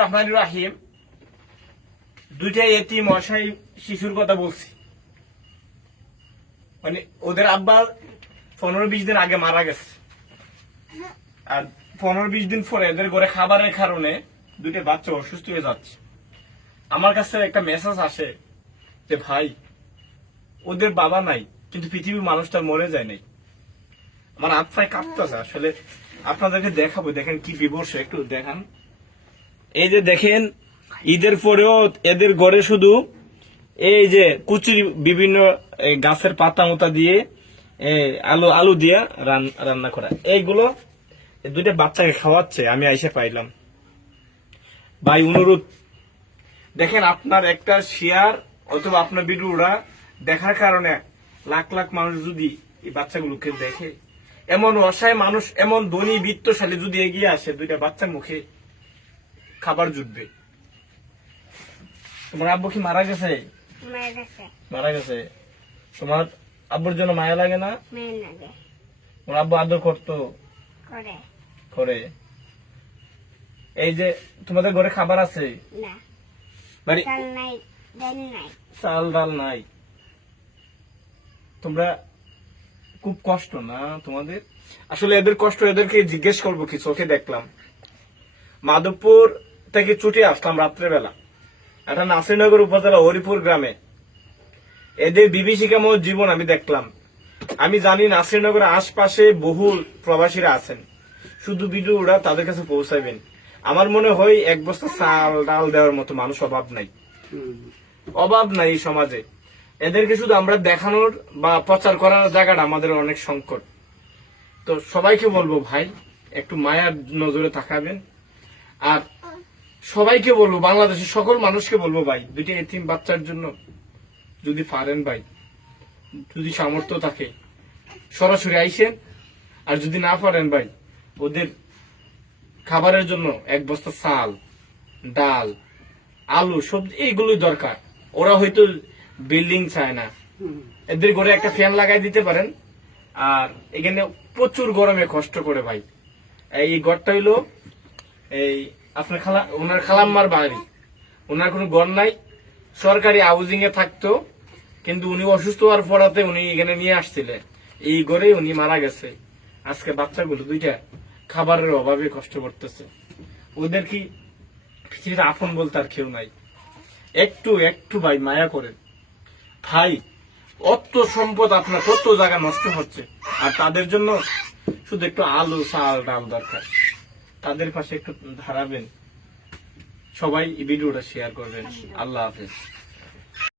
রহমান রাহিম। দুইটাই এতিম অসহায় শিশুর কথা বলছি। মানে ওদের আব্বা 15-20 দিন আগে মারা গেছে, আর 15-20 দিন পরে এদের ঘরে খাবারের কারণে দুইটা বাচ্চা অসুস্থ হয়ে যাচ্ছে। আমার কাছে একটা মেসেজ আসে যে ভাই, ওদের বাবা নাই কিন্তু পৃথিবীর মানুষটা মরে যায় নাই। আমার আত্মায় কাঁপতেছে আসলে। আপনাদেরকে দেখাবো, দেখেন কি বিবর্ষ, একটু দেখান। এই যে দেখেন, ঈদের পরেও এদের ঘরে শুধু এই যে কুচুরি বিভিন্ন গাছের পাতা মোতা দিয়ে আলু আলু দিয়ে রান্না করা, এইগুলো দুইটা বাচ্চাকে খাওয়াচ্ছে। আমি আইসা পাইলাম ভাই, অনুরোধ দেখেন, আপনার একটা শেয়ার অথবা আপনার ভিডিওটা দেখার কারণে লাখ লাখ মানুষ যদি এই বাচ্চাগুলোকে দেখে, এমন অসহায় মানুষ, এমন ধনী বিত্তশালী যদি এগিয়ে আসে, দুইটা বাচ্চার মুখে খাবার জুটবে। তোমার আব্বু কি মারা গেছে? মারা গেছে। তোমার আব্বুর জন্য মায়া লাগে না? তোমার আব্বু আদর করতো? করে। এই যে তোমাদের ঘরে খাবার আছে? চাল ডাল নাই। তোমরা খুব কষ্ট না তোমাদের? আসলে এদের কষ্ট এদেরকে জিজ্ঞেস করবো কি, চোখে দেখলাম। মাধবপুর থেকে ছুটে আসলাম রাত্রেবেলা, এটা নাসিরনগর উপজেলা হরিপুর গ্রামে। এদের বিভীষিকাময় জীবন আমি দেখলাম। আমি জানি নাসিরনগরের আশপাশে বহু প্রবাসীরা আছেন, শুধু ভিডিওটা তাদের কাছে পৌঁছাবেন। আমার মনে হয় এক বস্তা চাল ডাল দেওয়ার মতো মানুষ অভাব নাই, অভাব নাই এই সমাজে। এদেরকে শুধু আমরা দেখানোর বা প্রচার করার জায়গাটা আমাদের অনেক সংকট। তো সবাইকে বলবো ভাই, একটু মায়ার নজরে তাকাবেন। আর সবাইকে বলবো, বাংলাদেশের সকল মানুষকে বলবো ভাই, দুইটা এতিম বাচ্চার জন্য যদি পারেন ভাই, যদি সামর্থ্য থাকে সরাসরি আইসেন। আর যদি না পারেন ভাই, ওদের খাবারের জন্য এক বস্তা চাল ডাল আলু সবজি এইগুলোই দরকার। ওরা হয়তো বিল্ডিং চায় না, এদের ঘরে একটা ফ্যান লাগাই দিতে পারেন। আর এখানে প্রচুর গরমে কষ্ট করে ভাই। এই ঘরটা হইলো এই আপনার ওনার খালাম্মার বাড়ি। ওনার কোনো ঘর নাই, সরকারি হাউজিং এ থাকতো, কিন্তু উনি অসুস্থ হওয়ার পরাতে উনি এখানে নিয়ে আসছিলেন। এই ঘরে উনি মারা গেছে। আজকে বাচ্চাগুলো দুইটা খাবারের অভাবে কষ্ট করতেছে। ওদের কি পৃথিবীতে আপন বলতে আর কেউ নাই? একটু একটু ভাই মায়া করেন ভাই। অত সম্পদ আপনার কত জায়গা নষ্ট হচ্ছে, আর তাদের জন্য শুধু একটু আলু চাল ডাল দরকার। তাদের পাশে একটু দাঁড়াবেন। সবাই এই ভিডিওটা শেয়ার করবেন। আল্লাহ হাফেজ।